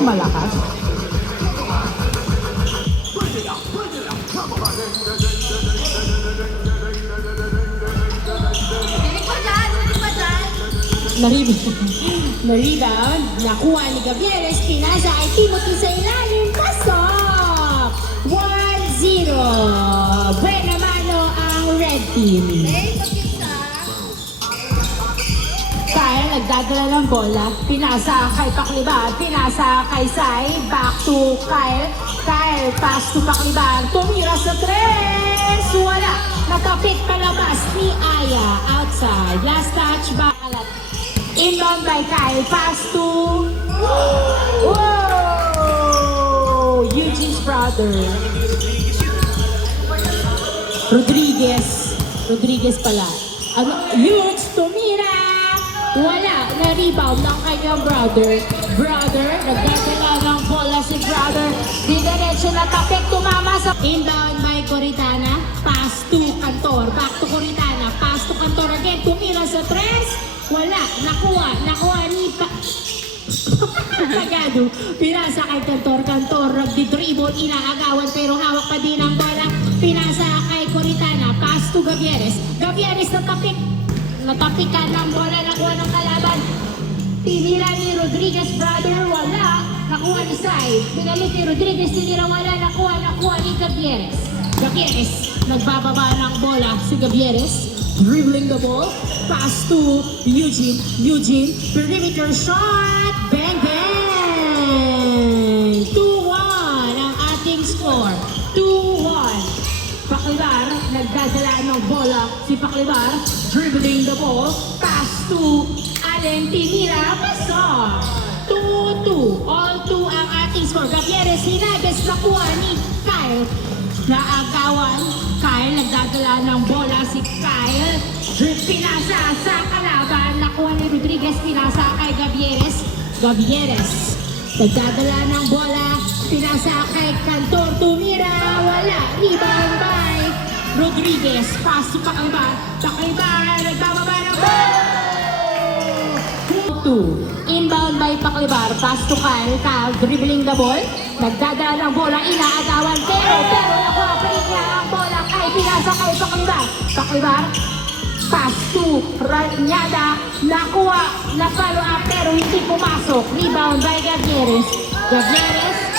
Malakas. Na-rebound. Nakuha ni Gavieres. Pinasa ay Timothy sa ilalim. Pasok! 1-0. Buena mano ang red team. Kyle nagdadala ng bola. Pinasa kay Pakliban. Pinasa kay Sai. Back to Kyle. Kyle pass to Pakliban. Tumira sa tres. Wala. Natapit palabas ni Aya. Outside. Last touch. Bakalat. Inbound by Kyle. Pass to... Whoa! Eugene's brother. Rodriguez pala. Euge, tumira! Wala. Na-rebound ng kanyang brother. Nagdadala ng bola si brother. Didiretso na tapik. Tumama sa... Inbound by Coritana. Pass to Cantor. Back to Coritana. Pass to Cantor again. Tumira sa tres. Wala. Nakuha ni Pagado. Pinasa kay Cantor. Nagdi-dribble. Inaagawan pero hawak pa din ang bola. Pinasa kay Coritana. Pass to Gavieres. Natapikan ng bola. Nakuha ng kalaban. Tinira ni Rodriguez brother. Wala. Nakuha ni Sai. Pinalit ni Rodriguez. Tinira wala. Nakuha ni Gavieres. Nagbababa ng bola si Gavieres. Dribbling the ball, pass to Eugene, perimeter shot, bang bang! 2-1 ang ating score, 2-1. Paklibar, nagdadala ng bola si Paklibar, dribbling the ball, pass to Allen, tinira, pasok! 2-2, all 2 ang ating score. Gavieres, hinagis, nakuha ni Kyle. Naagawan, Kyle, nagdadala ng bola si Kyle. Pinasa sa kalaban, nakuha ni Rodriguez, pinasa kay Gavieres. Nagdadala ng bola, pinasa kay Cantor, tumira, wala. Rebound by Rodriguez, pass to Pakliban, nagbababa ng bola. 2. Inbound by Paklibar, pass to Kyle, dribbling the ball. Nagdadala ng bola, inaagawan, pero nakuha pa rin niya ang bola kay pinasa kay Paklibar, pass to Ranyada, nakuha, na-follow up, pero hindi pumasok. Rebound by Gavieres,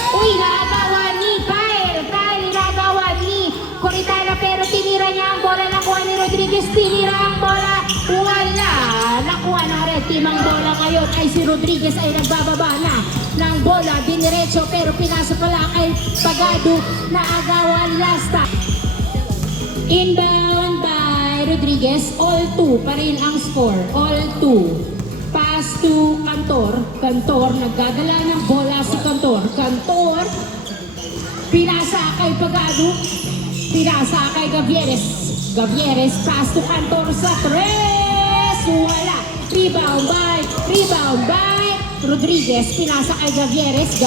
inaagawan ni Kyle, inaagawan ni Coritana, pero tinira niya ang bola, nakuha ni Rodriguez, tinira ang bola, wala. Nakuha ng red team ang bola ngayon ay si Rodriguez ay nagbababa na ng bola, diniretso, pero pinasa pala kay Pagado, naagawan last time. Inbound by Rodriguez, all 2 pa rin ang score, all 2. Pass to Cantor, nagdadala ng bola si Cantor, pinasa kay Pagado, pinasa kay Gavieres, pass to Cantor sa tres, wala. Rebound by Rodriguez, pinasa kay Gavieres,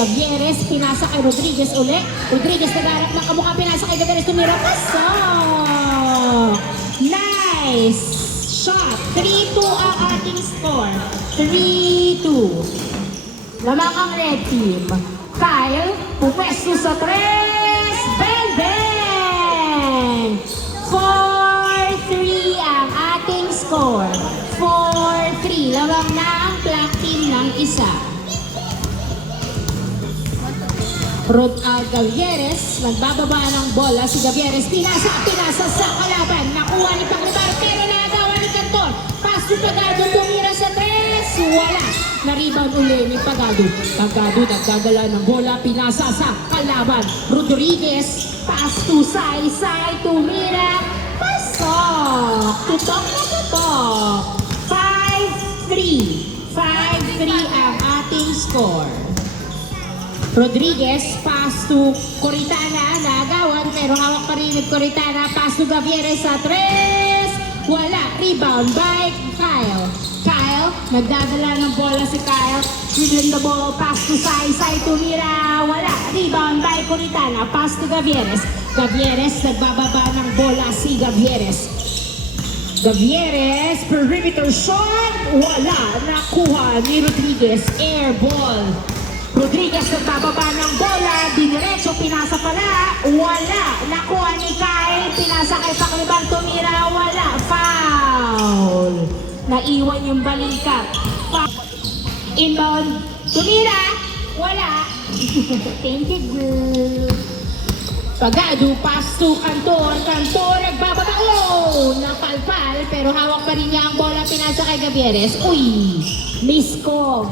pinasa kay Rodriguez ulit. Rodriguez nagarap ng kamukha, pinasa kay Gavieres, tumira, pasok! Nice shot! 3-2 ang ating score. 3-2. Lamang ang red team. Kyle, pumwesto sa tres, bang bang! 4-3 ang ating score. 4-3. Lawang na ang black team ng isa. Gavieres, nagbababa ng bola si Gavieres. Pinasa sa kalaban. Nakuha ni Paklibar, pero nagawa ni Cantor. Pass to Pagado, tumira sa tres. Wala. Na-rebound uli ni Pagado. Nagdadala ng bola. Pinasa sa kalaban. Rodriguez, pass to Sai, tumira. Pasok. Tutok na tutok. 5-3 ang ating score. Rodriguez, pass to Coritana, naagawan pero hawak pa rin ni Coritana, pass to Gavieres sa tres, wala. Rebound by Kyle, nagdadala ng bola si Kyle, dribbling the ball, pass to Sai, tumira, wala. Rebound by Coritana, pass to Gavieres, nagbababa ng bola si Gavieres, perimeter shot, wala. Nakuha ni Rodriguez, air ball. Rodriguez nagbababa ng bola, diniretso, pinasa pala, wala. Nakuha ni Kyle, pinasa kay Pacliban, tumira, wala. Foul. Naiwan yung balikat. Inbound, tumira, wala. Thank you, girl. Pagado, pass to Cantor. Cantor, nagbababa. Oh! Napalpal, pero hawak pa rin niya ang bola, pinasa kay Gavieres. Uy! Miscom.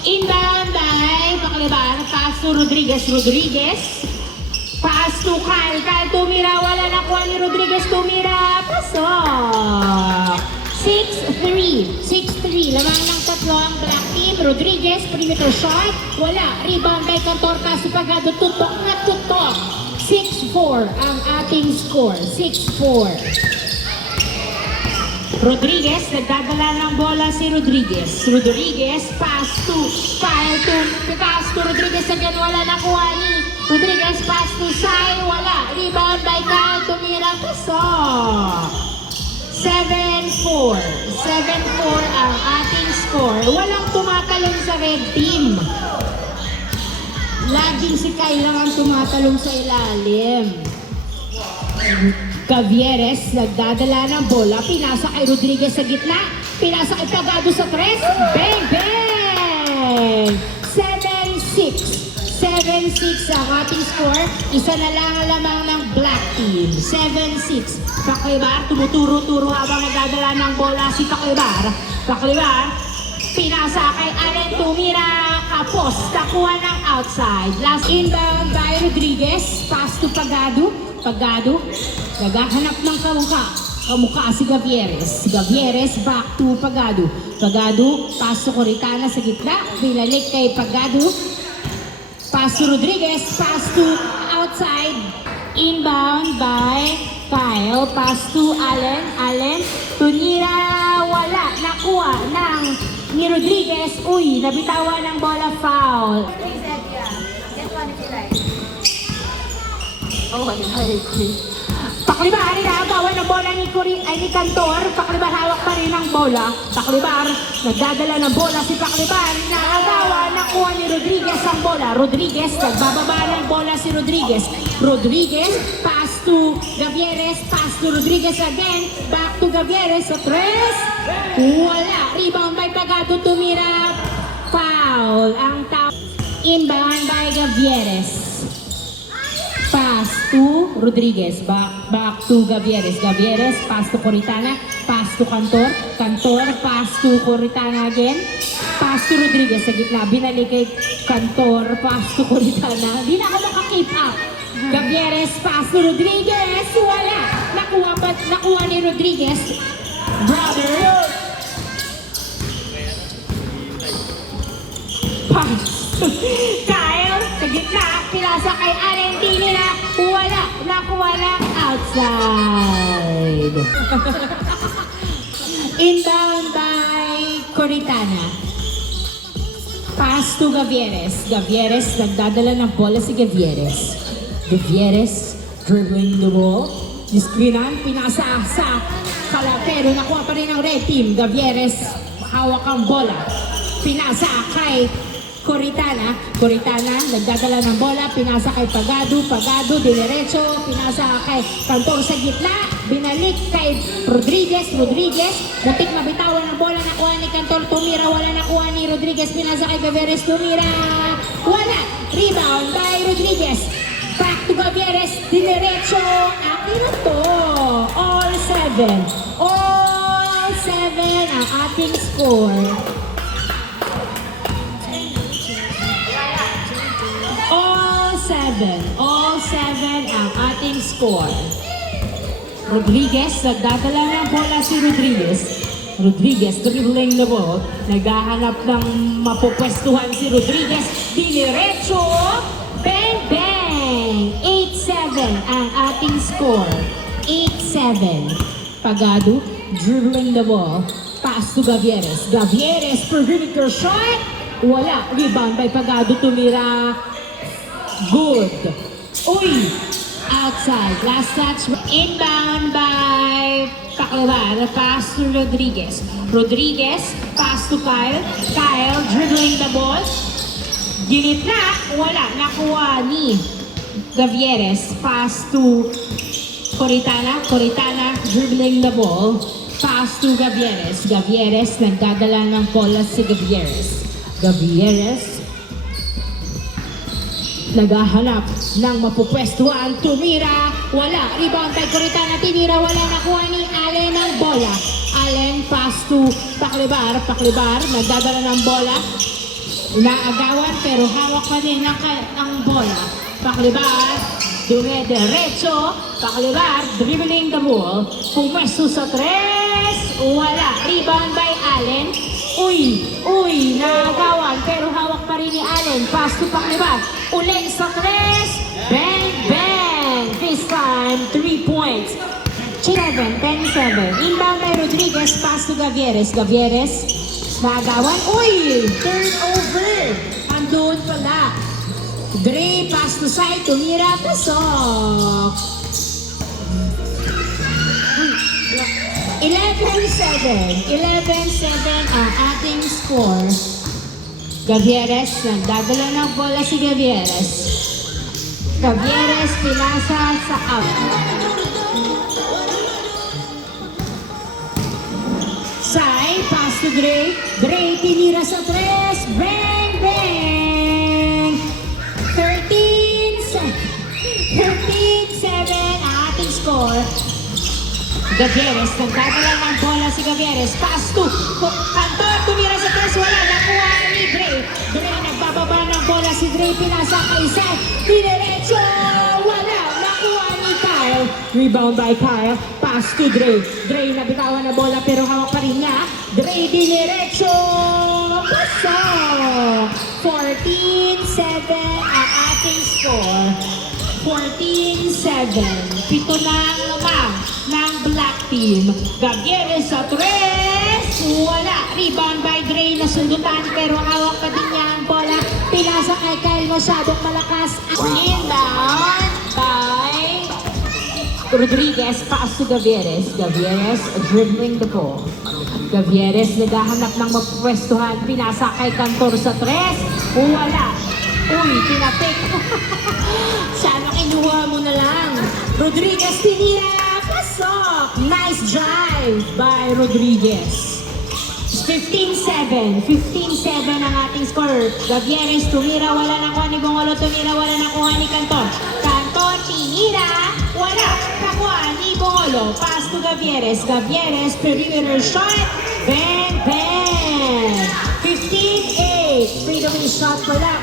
Inbound by Pacliban, pass to Rodriguez. Rodriguez, pass to Kyle. Kyle tumira, wala nakuha ni Rodriguez, tumira, pasok. 6-3. 6-3. Lamang ng tatlo ang black team. Rodriguez, perimeter shot, wala. Rebound by Cantor, pass to Pagado, tutok na tutok. 6-4 ang ating score. 6-4. Rodriguez, nagdadala ng bola si Rodriguez. Rodriguez, pass to Kyle, pass to Rodriguez, again, wala nakuha ni Rodriguez, pass to Sai, wala. Rebound by Kyle, tumira, pasok. 7-4. 7-4 ang ating score. Walang tumatalong sa red team. Laging si Kyle lang ang tumatalong sa ilalim. Gavieres, nagdadala ng bola, pinasa kay Rodriguez sa gitna, pinasa kay Pagado sa tres, bang, bang! 7-6. 7-6 ang ating score, isa na lang ang lamang ng black team. 7-6. Pacliban, tumuturo-turo habang nagdadala ng bola si Pacliban. Pacliban, pinasa kay Allen, tumira, kapos, nakuha ng outside. Last inbound by Rodriguez, pass to Pagado. Pagado, naghahanap ng kamukha si Gavieres. Gavieres, back to Pagado. Pagado, pass to Coritana sa gitna, binalik kay Pagado. Pass to Rodriguez, pass to outside. Inbound by Kyle, pass to Allen. Allen, tunira, wala. Nakuha ng ni Rodriguez. Uy, nabitawan ng bola, foul. Oh, Pacliban, nakabawan ng bola ni Cantor. Pacliban, hawak pa rin ang bola. Pacliban, nagdadala ng bola si Pacliban. Nakagawa, nakuha ni Rodriguez ang bola. Rodriguez, nagbababa ng bola si Rodriguez. Rodriguez, pass to Gavieres, pass to Rodriguez again. Back to Gavieres sa tres. Wala. Rebound by Pagado, tumira. Foul. Ang inbound by Gavieres. Pass to Rodriguez, back to Gavieres. Gavieres, pass to Coritana, pass to Cantor. Cantor, pass to Coritana again. Pass to Rodriguez sa gitna. Binalik kay Cantor, pass to Coritana. Di na ako maka-keep up. Gavieres, pass to Rodriguez. Wala. Nakuha ni Rodriguez. Brother. Pass. Kyle, sa gitna, pinasa kay Allen, nila, wala, nakuha lang outside. Inbound by Coritana. Pass to Gavieres. Gavieres, nagdadala ng bola si Gavieres. Gavieres, dribbling the ball. Diskrinan, pinasa sa pero nakuha pa rin ang red team. Gavieres, hawak ang bola. Pinasa kay Coritana, nagdadala ng bola, pinasa kay Pagado, diniretso, pinasa kay Cantor sa gitna, binalik kay Rodriguez, butik mabitawan ng bola, nakuha ni Cantor, tumira, wala nakuha ni Rodriguez, pinasa kay Gavieres, tumira, wala, rebound by Rodriguez, back to Gavieres, diniretso, akin na to, all 7 ang ating score. All 7 ang ating score. Rodriguez, nagdadala ng bola si Rodriguez, dribbling the ball. Naghahanap ng mapupwestuhan si Rodriguez. Diniretso, bang, bang! 8-7 ang ating score. 8-7. Pagado, dribbling the ball. Pass to Gavieres. Gavieres, perimeter shot. Wala. Rebound by Pagado, tumira. Good. Uy! Outside. Last touch. Inbound by Paclivar, pass to Rodriguez. Rodriguez, pass to Kyle. Kyle dribbling the ball. Ginit na, wala. Nakuha ni Gavieres, pass to Coritana. Coritana dribbling the ball. Pass to Gavieres. Gavieres, nagdadala ng bola si Gavieres. Gavieres, naghahanap ng mapupwestuhan. Tumira, wala. Rebound kay Coritana, tinira, wala. Nakuha ni Allen ng bola. Allen, pass to Paclivar. Paclivar, nagdadala ng bola. Naagawan pero hawak pa din ng bola. Paclivar, dume-derecho. Paclivar, dribbling the ball. Pumwesto sa tres. Wala. Rebound by Allen. Uy, naagawan pero hawak pa rin ni Allen. Pass to Paclivar. Uli sa tres. Bang! This time, 3 points. 11, 10-7. Inbound by Rodriguez. Pass to Gavieres. Gavieres, naagawan. Turnover. Andun pala. Dre, pass to side. Tumira, pasok. 11-7. 11-7 ang ating score. Gavieres, nagdadala ng bola si Gavieres. Gavieres, pinasa sa out. Sai, pass to Dre. Dre, tinira sa tres. Bang! 13-7 ang ating score. Gavieres, nagdadala ng bola si Gavieres. Pass to Cantor, tumira sa tres. Wala, nakuha ni Dre. Dre, nagbababa ng bola si Dre. Pinasa kay Sai. Dinerecho, wala. Nakuha ni Kyle. Rebound by Kyle. Pass to Dre. Dre, nabitawan na bola pero hawak pa rin niya. Dre, dinerecho. Pasok. 14-7 ang ating score. 14-7. Pito na ang lamang ng black team. Gavieres sa tres. Wala. Rebound by Dre na sundutan pero hawak pa din niya ang bola. Pinasa kay Kyle, masyadong malakas. Inbound by Rodriguez, pass to Gavieres. Gavieres dribbling the ball. Gavieres naghahanap ng mapwestuhan. Pinasa kay Cantor sa tres. Wala. Pinapik. Sana kinuha mo na lang. Rodriguez, tinira. Pasok. Nice drive by Rodriguez. 15-7. 15-7 ang ating score. Gavieres, tumira. Wala nakuha ni Bongolo. Tumira. Wala nakuha ni Cantor. Cantor, tinira. Wala. Nakuha ni Bongolo. Pass to Gavieres. Gavieres, perimeter shot. Bang! 15-8. Freedom is shot pala.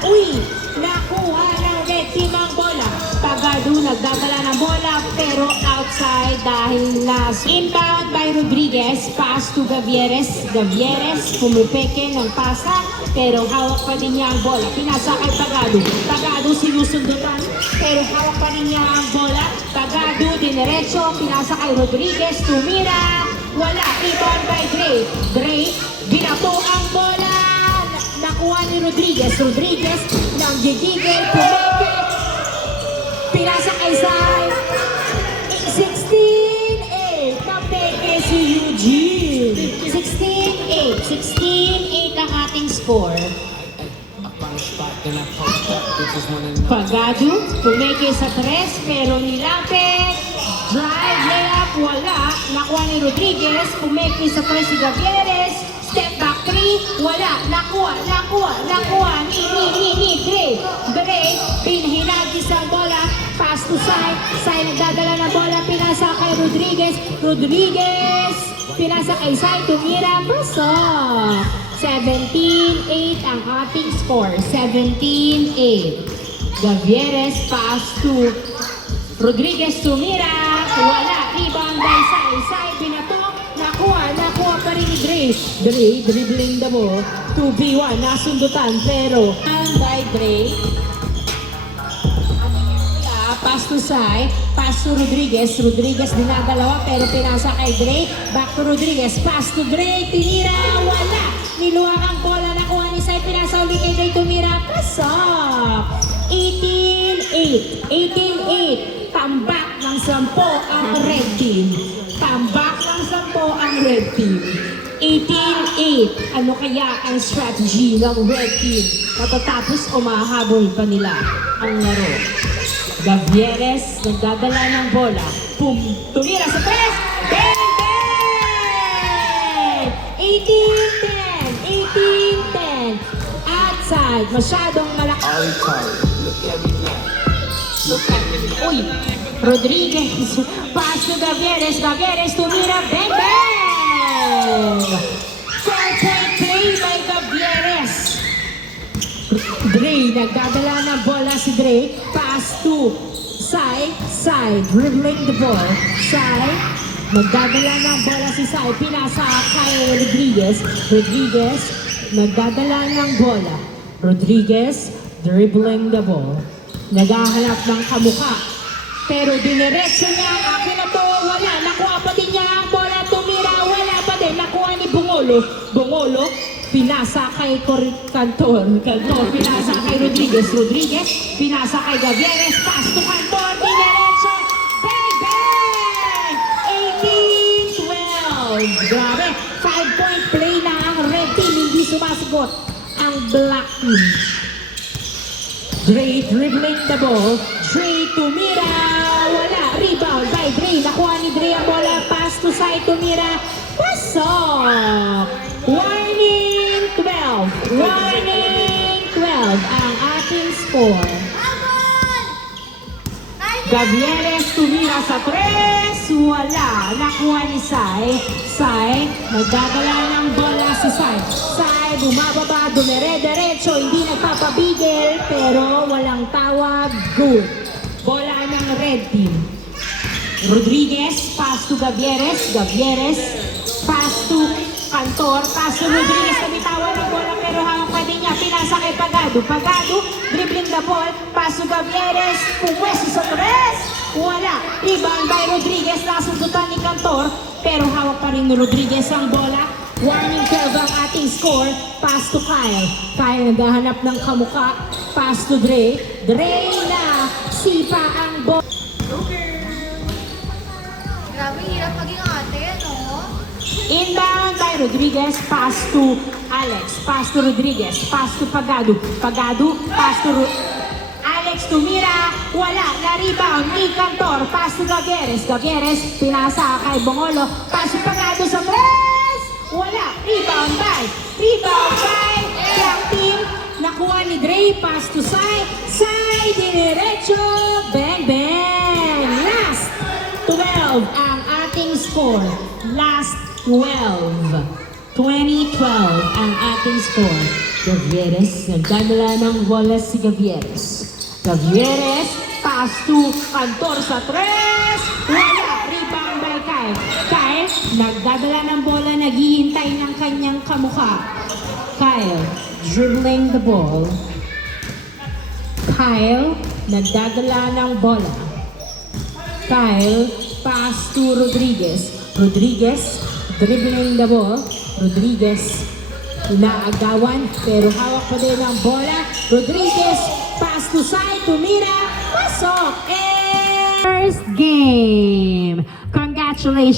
Nakuha ng red team ang bola. Pagado, nagdadala ng bola pero outside dahil last. Inbound by Rodriguez. Pass to Gavieres. Gavieres, pumipeke ng pasa pero hawak pa din niya ang bola. Pinasa kay Pagado. Pagado, sinusundutan pero hawak pa din niya ang bola. Pagado, dinerecho. Pinasa kay Rodriguez. Tumira. Wala. Rebound by Dre. Dre, binato ang bola. Nakuha ni Rodriguez. Rodriguez, nang gigigil, pumeke. Pinasa kay Sai. 16-8. Kapeke si Eugene. 16-8. 16-8 ang ating score. Pagado, pumeke sa tres, pero nilapit. Drive, layup, wala. Nakuha ni Rodriguez, pumeke sa tres si Gavieres. Step back 3, wala. Nakuha ni Dre. Dre, pinahilagi sa bola. Pass to Sai. Sai nagdadala ng bola. Pinasa kay Rodriguez. Rodriguez, pinasa kay Sai. Tumira, pasok. 17-8 ang ating score. 17-8. Gavieres, pass to Rodriguez, tumira. Wala. Rebound by Sai. Sai, binatok. Nakuha pa rin ni Dre. Dre, dribbling the ball. 2v1, nasundutan. Pero, by Dre. Pass to Sai. Pass to Rodriguez. Rodriguez dinadalawa pero pinasa kay Dre. Back to Rodriguez. Pass to Dre. Tinira. Wala. Niluha ang bola. Nakuha ni Sai. Pinasa ulit kay Dre. Tumira. Pasok. 18-8. 18-8. Tambak ng 10 ang red team. Tambak bakit? Ano kaya ang strategy ng red team? Matatapos o mahahabol pa nila ang laro? Gavieres nagdadala ng bola. Tumira sa press! Bang! Bang! 18-10! 18-10! Outside, masyadong malaki. Uy! Rodriguez, pass to Gavieres. Gavieres tumira. Bang! Bang! 4-point play by Gavieres. Dre, nagdadala ng bola si Dre. Pass to Sai. Sai, dribbling the ball. Sai, nagdadala ng bola si Sai. Pinasa kay Rodriguez. Rodriguez, nagdadala ng bola. Rodriguez, dribbling the ball. Naghahanap ng kamukha. Pero diniretso niya ang akin na to. Wala. Nakuha pa din niya ang bola. Tumira. Wala pa din. Nakuha ni Bungolo. Bungolo. Pinasa kay Cantor. Cantor. Pinasa kay Rodriguez. Rodriguez. Pinasa kay Gavieres. Pass to Cantor. Diniretso. Bang! Bang! 18-12. Grabe. 5-point play na ang red team. Hindi sumasagot ang black team. Dre dribbling the ball. Dre tumira. Wala. Rebound by Dre. Nakuha ni Dre ang bola. Pass to Sai tumira. Pasok. Warning 12. Warning 12 ang ating score. Gavieres tumira sa tres. Wala. Nakuha ni Sai. Sai. Nagdadala ng bola si Sai. Sai bumababa. Dumere-derecho. Hindi nagpapabigil. Pero walang tawag. Good. Bola ng red team. Rodriguez. Pass to Gavieres. Gavieres. Pass to Cantor. Pass to Rodriguez. Nabitawan ng bola pero hawak pa din niya. Pinasa kay Pagado. Pagado. Dribbling the ball. Pass to Gavieres. Pumwesto sa tres. Wala. Rebound by Rodriguez. Nasundutan ni Cantor. Pero hawak pa rin ni Rodriguez ang bola. Warning 12 ang ating score. Pass to Kyle. Kyle naghahanap ng kamukha. Pass to Dre. Dre na. Sipa ang bola. Grabe, hirap maging ate, no? Inbound by Rodriguez. Pass to Alex. Pass to Rodriguez. Pass to Pagado. Pagado. Pass to Alex tumira. Wala. Na-rebound ni Cantor. Pass to Gavieres. Gavieres. Pinasa kay Bongolo. Pass to Pagado sa press. Wala. Rebound by Black team. Nakuha ni Dre. Pass to Sai. Sai. Diniretso. Bang, bang. Last 12 ang ating score. Last 12. 20-12 ang ating score. Gavieres. Nagdadala ng bola si Gavieres. Gavieres. Pass to Cantor sa tres. Wala. Rebound by Kyle. Kyle. Nagdadala ng bola. Naghihintay ng kanyang kamukha. Kyle. Dribbling the ball. Kyle. Nagdadala ng bola. Kyle. Pass to Rodriguez. Rodriguez. Dribbling the ball. Rodriguez. Inaagawan. Pero hawak pa din ang bola. Rodriguez. Pass to Sai. Tumira. Pasok. And first game. Congratulations.